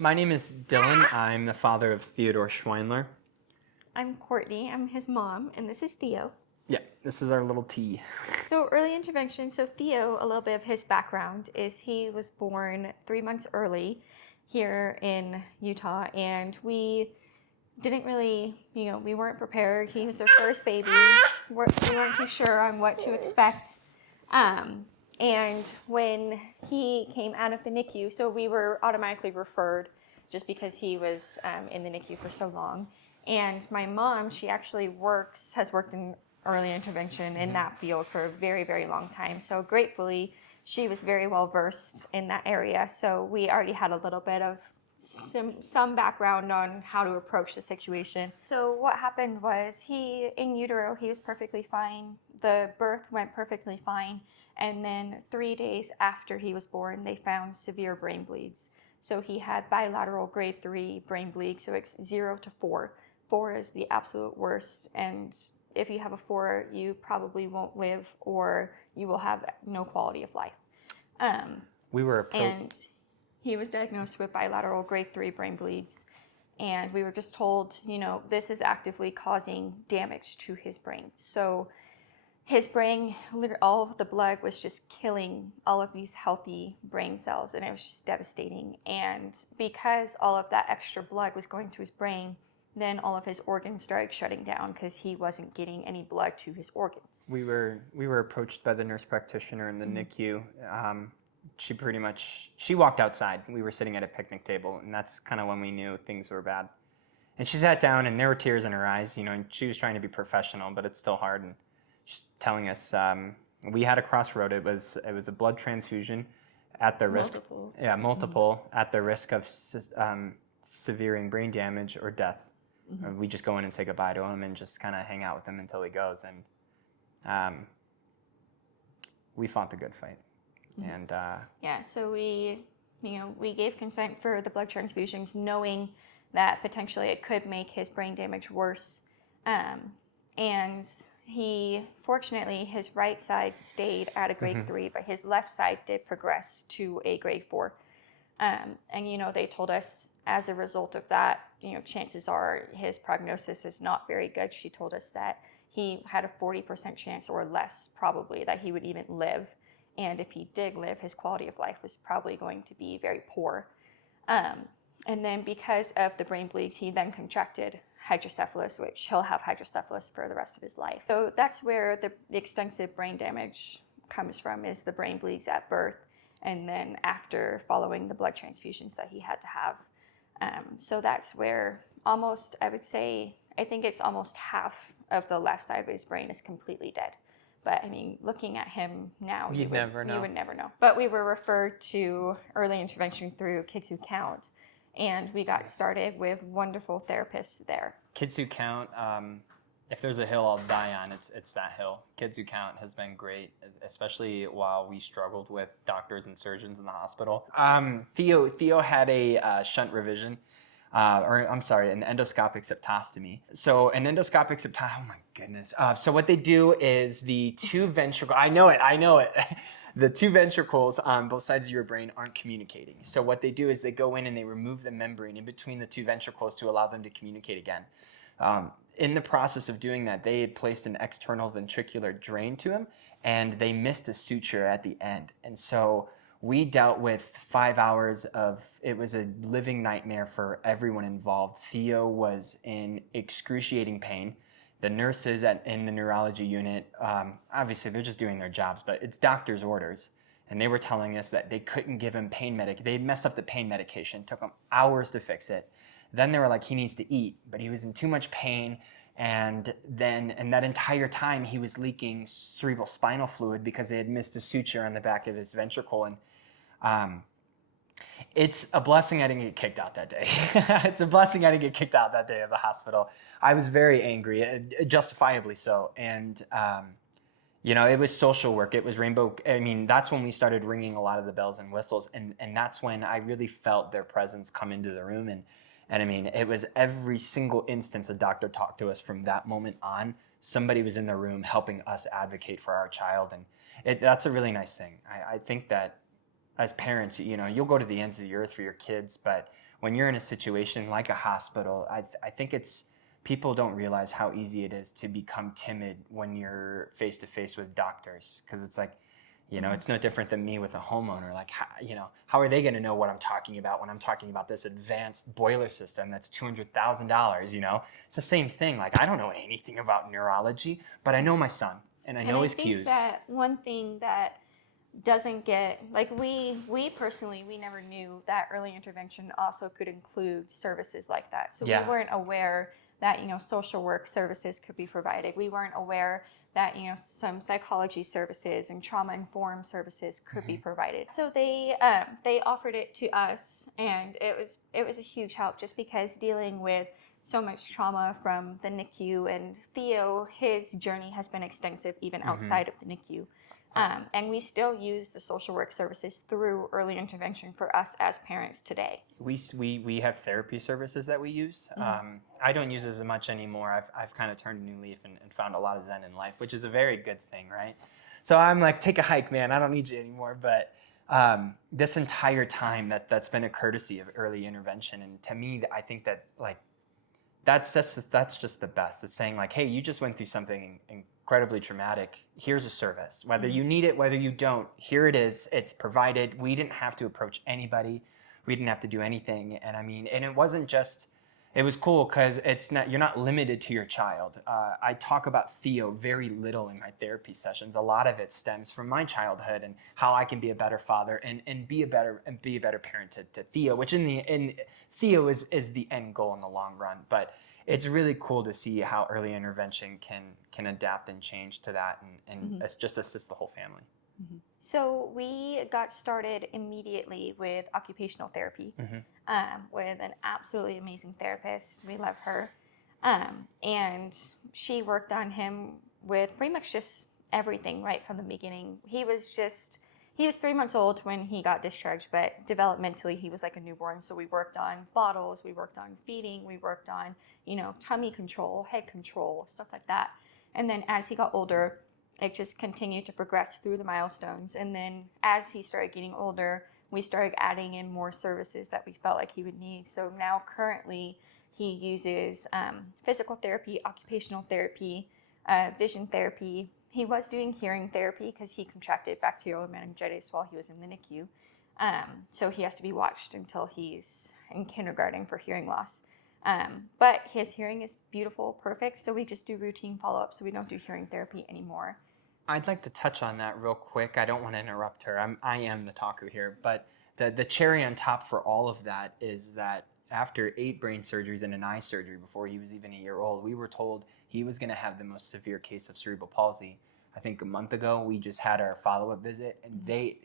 My name is Dylan. I'm the father of Theodore Schweinler. I'm Courtney. I'm his mom, and this is Theo. Yeah, this is our little T. So, early intervention. So, Theo, a little bit of his background is he was born 3 months early here in Utah, and we didn't really, we weren't prepared. He was our first baby. We weren't too sure on what to expect. And when he came out of the NICU, so we were automatically referred just because he was in the NICU for so long. And my mom, she actually has worked in early intervention in that field for a very, very long time. So gratefully, she was very well versed in that area. So we already had a little bit of some background on how to approach the situation. So what happened was in utero, he was perfectly fine. The birth went perfectly fine. And then 3 days after he was born, they found severe brain bleeds. So he had bilateral grade 3 brain bleed, so it's 0 to 4. 4 is the absolute worst, and if you have a 4, you probably won't live or you will have no quality of life. We were And he was diagnosed with bilateral grade 3 brain bleeds, and we were just told, this is actively causing damage to his brain. So his brain, all of the blood was just killing all of these healthy brain cells, and it was just devastating. And because all of that extra blood was going to his brain, then all of his organs started shutting down because he wasn't getting any blood to his organs. we were approached by the nurse practitioner in the NICU. She walked outside. We were sitting at a picnic table, and that's kind of when we knew things were bad. And she sat down, and there were tears in her eyes. And she was trying to be professional, but it's still hard. And she's telling us we had a crossroad. It was a blood transfusion at the risk. Multiple at the risk of severing brain damage or death. We just go in and say goodbye to him and just kind of hang out with him until he goes. And we fought the good fight. And so we gave consent for the blood transfusions, knowing that potentially it could make his brain damage worse. And fortunately, his right side stayed at a grade 3, but his left side did progress to a grade 4. And they told us as a result of that, chances are his prognosis is not very good. She told us that he had a 40% chance or less probably that he would even live. And if he did live, his quality of life was probably going to be very poor. And then because of the brain bleeds, he then contracted hydrocephalus, which he'll have hydrocephalus for the rest of his life. So that's where the extensive brain damage comes from, is the brain bleeds at birth and then after following the blood transfusions that he had to have. So that's where I think it's almost half of the left side of his brain is completely dead. But looking at him now, you would never know. But we were referred to early intervention through Kids Who Count, and we got started with wonderful therapists there. Kids Who Count, if there's a hill I'll die on, it's that hill. Kids Who Count has been great, especially while we struggled with doctors and surgeons in the hospital. Theo had a shunt revision. An endoscopic septostomy. So an endoscopic septostomy, oh my goodness. So what they do is the two ventricles, I know it. The two ventricles on both sides of your brain aren't communicating. So what they do is they go in and they remove the membrane in between the two ventricles to allow them to communicate again. In the process of doing that, they had placed an external ventricular drain to him, and they missed a suture at the end. And so we dealt with 5 hours it was a living nightmare for everyone involved. Theo was in excruciating pain. The nurses in the neurology unit, obviously they're just doing their jobs, but it's doctor's orders. And they were telling us that they couldn't give him pain medication. They messed up the pain medication. It took them hours to fix it. Then they were like, he needs to eat, but he was in too much pain. And that entire time he was leaking cerebral spinal fluid because they had missed a suture on the back of his ventricle. And it's a blessing I didn't get kicked out that day. It's a blessing I didn't get kicked out that day of the hospital. I was very angry, justifiably so. And, it was social work. It was rainbow. That's when we started ringing a lot of the bells and whistles. And that's when I really felt their presence come into the room. And it was every single instance a doctor talked to us from that moment on. Somebody was in the room helping us advocate for our child. And that's a really nice thing. I think that as parents, you'll go to the ends of the earth for your kids, but when you're in a situation like a hospital, I think people don't realize how easy it is to become timid when you're face to face with doctors, because it's like, it's no different than me with a homeowner. Like, how are they going to know what I'm talking about when I'm talking about this advanced boiler system that's $200,000? It's the same thing. Like, I don't know anything about neurology, but I know my son and I know his cues. And I think that one thing that doesn't get, like, we personally, we never knew that early intervention also could include services like that. So we weren't aware that, social work services could be provided. We weren't aware that, some psychology services and trauma-informed services could be provided. So they offered it to us, and it was a huge help, just because dealing with so much trauma from the NICU, and Theo, his journey has been extensive even outside of the NICU. And we still use the social work services through early intervention for us as parents today. We have therapy services that we use. I don't use as much anymore. I've kind of turned a new leaf and found a lot of zen in life, which is a very good thing, right? So I'm like, take a hike, man. I don't need you anymore. But this entire time, that's been a courtesy of early intervention. And to me, I think that, like, that's just the best. It's saying, like, hey, you just went through something incredibly traumatic. Here's a service. Whether you need it, whether you don't, here it is. It's provided. We didn't have to approach anybody. We didn't have to do anything. And I mean, and it wasn't just, it was cool because you're not limited to your child. I talk about Theo very little in my therapy sessions. A lot of it stems from my childhood and how I can be a better father and be a better parent to Theo, which in Theo is the end goal in the long run. But it's really cool to see how early intervention can adapt and change to that and just assist the whole family. So we got started immediately with occupational therapy with an absolutely amazing therapist. We love her. And she worked on him with pretty much just everything right from the beginning. He was 3 months old when he got discharged, but developmentally he was like a newborn. So we worked on bottles, we worked on feeding, we worked on, tummy control, head control, stuff like that. And then as he got older, it just continued to progress through the milestones. And then as he started getting older, we started adding in more services that we felt like he would need. So now currently he uses physical therapy, occupational therapy, vision therapy. He was doing hearing therapy because he contracted bacterial meningitis while he was in the NICU. So he has to be watched until he's in kindergarten for hearing loss. But his hearing is beautiful, perfect. So we just do routine follow-up. So we don't do hearing therapy anymore. I'd like to touch on that real quick. I don't want to interrupt her. I am the talker here. But the cherry on top for all of that is that after 8 brain surgeries and an eye surgery before he was even a year old, we were told he was going to have the most severe case of cerebral palsy. I think a month ago, we just had our follow-up visit, and they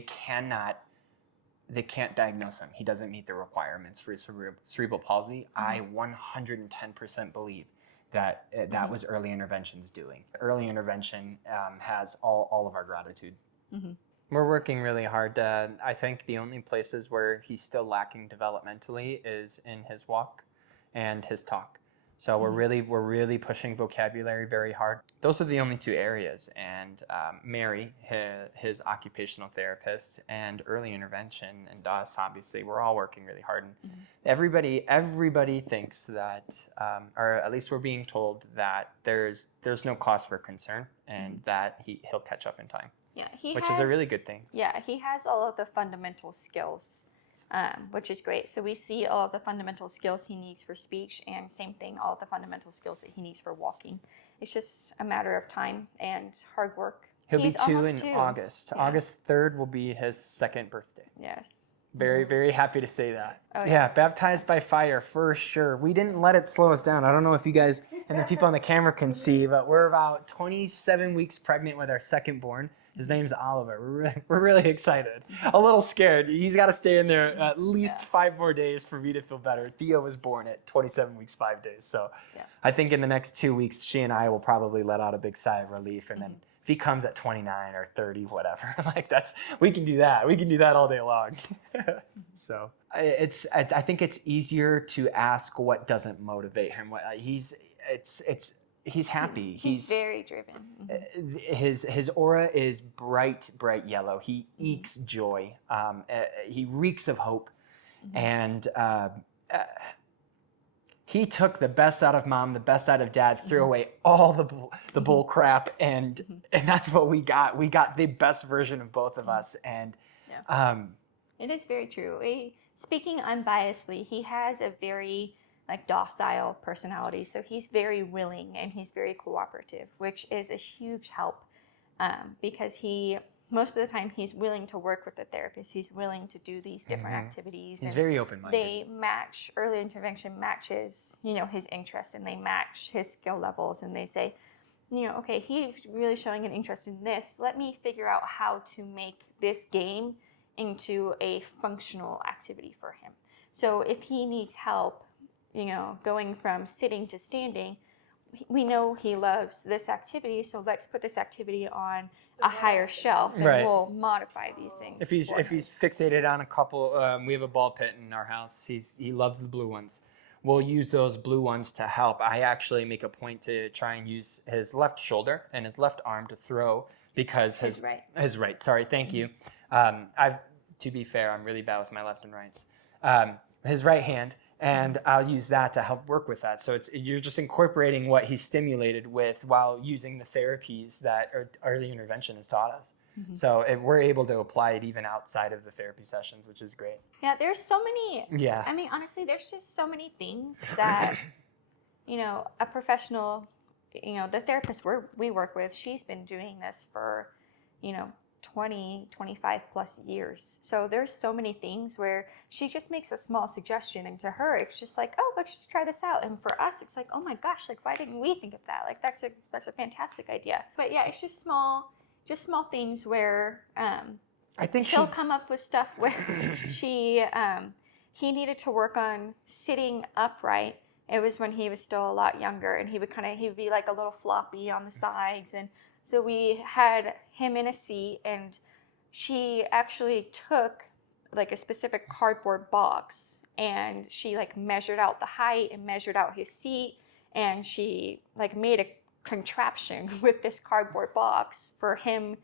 can't diagnose him. He doesn't meet the requirements for cerebral palsy. I 110% believe that was early intervention's doing. Early intervention has all of our gratitude. We're working really hard. I think the only places where he's still lacking developmentally is in his walk and his talk. So we're really pushing vocabulary very hard. Those are the only 2 areas. And Mary, his occupational therapist, and early intervention, and us, obviously, we're all working really hard. And everybody thinks that, or at least we're being told that there's no cause for concern, and that he'll catch up in time. Yeah, which is a really good thing. Yeah, he has all of the fundamental skills. Which is great. So we see all of the fundamental skills he needs for speech, and same thing, all of the fundamental skills that he needs for walking. It's just a matter of time and hard work. He'll be 2 in August. Yeah. August 3rd will be his 2nd birthday. Yes. Very, very happy to say that. Oh, yeah, baptized by fire for sure. We didn't let it slow us down. I don't know if you guys and the people on the camera can see, but we're about 27 weeks pregnant with our 2nd born. His name's Oliver. We're really excited. A little scared. He's got to stay in there at least 5 more days for me to feel better. Theo was born at 27 weeks, 5 days. So I think in the next 2 weeks, she and I will probably let out a big sigh of relief. And then if he comes at 29 or 30, whatever, we can do that. We can do that all day long. So I think it's easier to ask what doesn't motivate him. He's happy. He's very driven. His aura is bright yellow. He ekes joy. He reeks of hope. And he took the best out of mom, the best out of dad, threw away all the bull crap, and that's what we got. We got the best version of both of us, and it is very true. Speaking unbiasedly, he has a very docile personality, so he's very willing and he's very cooperative, which is a huge help because most of the time he's willing to work with the therapist. He's willing to do these different activities. He's very open-minded. They match, early intervention matches, his interests, and they match his skill levels, and they say, okay, he's really showing an interest in this. Let me figure out how to make this game into a functional activity for him. So if he needs help, going from sitting to standing, we know he loves this activity, so let's put this activity on a higher shelf, and we'll modify these things. If he's fixated on a couple, we have a ball pit in our house. He loves the blue ones. We'll use those blue ones to help. I actually make a point to try and use his left shoulder and his left arm to throw because his right. Sorry, thank you. To be fair, I'm really bad with my left and rights. His right hand. And I'll use that to help work with that. So you're just incorporating what he's stimulated with while using the therapies that early intervention has taught us. So we're able to apply it even outside of the therapy sessions, which is great. Yeah, there's so many. Yeah. I mean, honestly, there's just so many things that, a professional, the therapist we work with, she's been doing this for, 20, 25 plus years. So there's so many things where she just makes a small suggestion, and to her it's just like, oh, let's just try this out. And for us it's like, oh my gosh, why didn't we think of that? That's a fantastic idea. But yeah, it's just small things where I think she'll come up with stuff where he needed to work on sitting upright. It was when he was still a lot younger, and he would be like a little floppy on the sides, and so we had him in a seat, and she actually took a specific cardboard box, and she measured out the height and measured out his seat, and she made a contraption with this cardboard box for him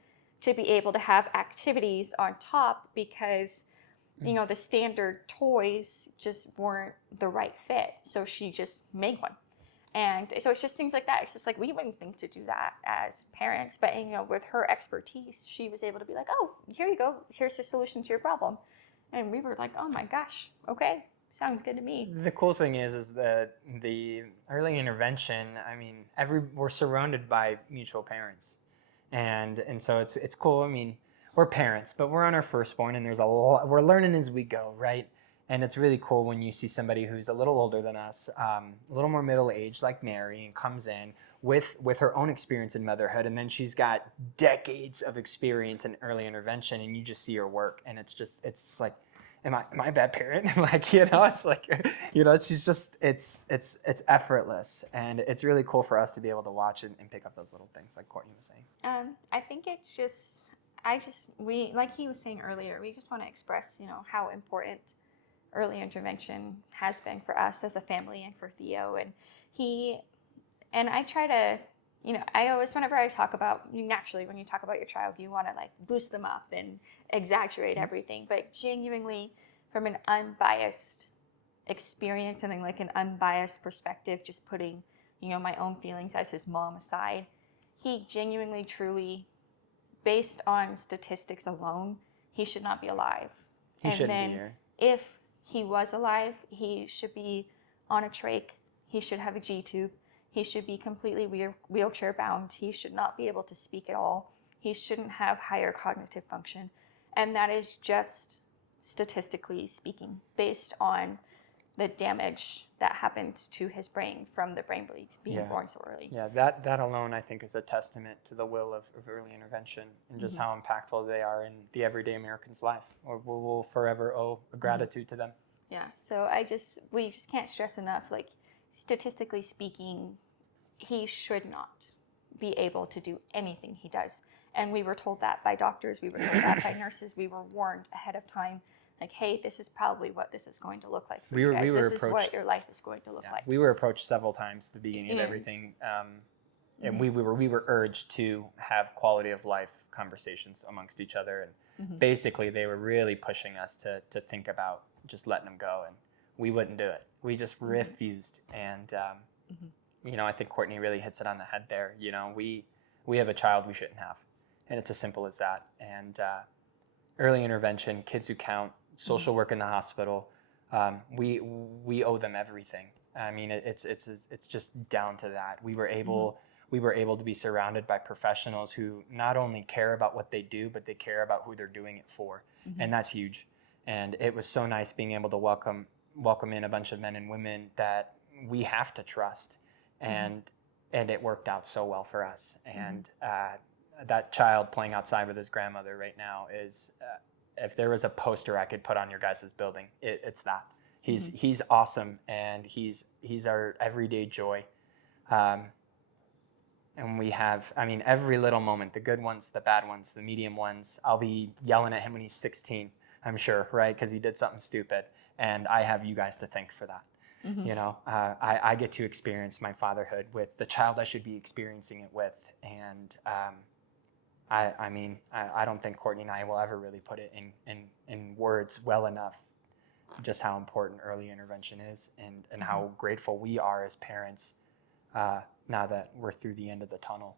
to be able to have activities on top, because the standard toys just weren't the right fit. So she just made one. And so it's just things like that. It's just we wouldn't think to do that as parents, but with her expertise, she was able to be like, oh, here you go. Here's the solution to your problem. And we were like, oh my gosh, okay, sounds good to me. The cool thing is that the early intervention, I mean, we're surrounded by mutual parents. And so it's cool. I mean, we're parents, but we're on our firstborn, and there's a lot, we're learning as we go, right? And it's really cool when you see somebody who's a little older than us, a little more middle-aged like Mary, and comes in with her own experience in motherhood, and then she's got decades of experience in early intervention, and you just see her work, and it's just like, am I a bad parent? She's just, it's effortless, and it's really cool for us to be able to watch and pick up those little things like Courtney was saying. I think it's just, we, like he was saying earlier, we just want to express, how important early intervention has been for us as a family and for Theo. And I try to, I always, whenever I talk about, naturally when you talk about your child, you want to boost them up and exaggerate everything, but genuinely from an unbiased experience and an unbiased perspective, just putting, my own feelings as his mom aside, he genuinely, truly, based on statistics alone, he should not be alive. He shouldn't be here. If he was alive, he should be on a trach. He should have a G-tube. He should be completely wheelchair bound. He should not be able to speak at all. He shouldn't have higher cognitive function. And that is just statistically speaking, based on the damage that happened to his brain from the brain bleeds being born so early. Yeah, that alone I think is a testament to the will of early intervention and just how impactful they are in the everyday American's life. Or we'll forever owe a gratitude to them. Yeah, so we just can't stress enough, statistically speaking, he should not be able to do anything he does. And we were told that by doctors, we were told that by nurses, we were warned ahead of time. Hey, this is probably what this is going to look like for you guys. This is what your life is going to look like. We were approached several times at the beginning of everything, and we were urged to have quality of life conversations amongst each other. And basically, they were really pushing us to think about just letting them go, and we wouldn't do it. We just refused. And you know, I think Courtney really hits it on the head there. You know, we have a child we shouldn't have, and it's as simple as that. And early intervention, kids who count, social work in the hospital, we owe them everything. I mean, it's just down to that. We were able to be surrounded by professionals who not only care about what they do, but they care about who they're doing it for, and that's huge. And it was so nice being able to welcome in a bunch of men and women that we have to trust, and it worked out so well for us. And that child playing outside with his grandmother right now is, if there was a poster I could put on your guys' building, it's that. He's awesome, and he's our everyday joy. And we have, I mean, every little moment, the good ones, the bad ones, the medium ones. I'll be yelling at him when he's 16, I'm sure, right? Because he did something stupid. And I have you guys to thank for that. You know, I get to experience my fatherhood with the child I should be experiencing it with. And I mean, I don't think Courtney and I will ever really put it in words well enough, just how important early intervention is, and how grateful we are as parents now that we're through the end of the tunnel.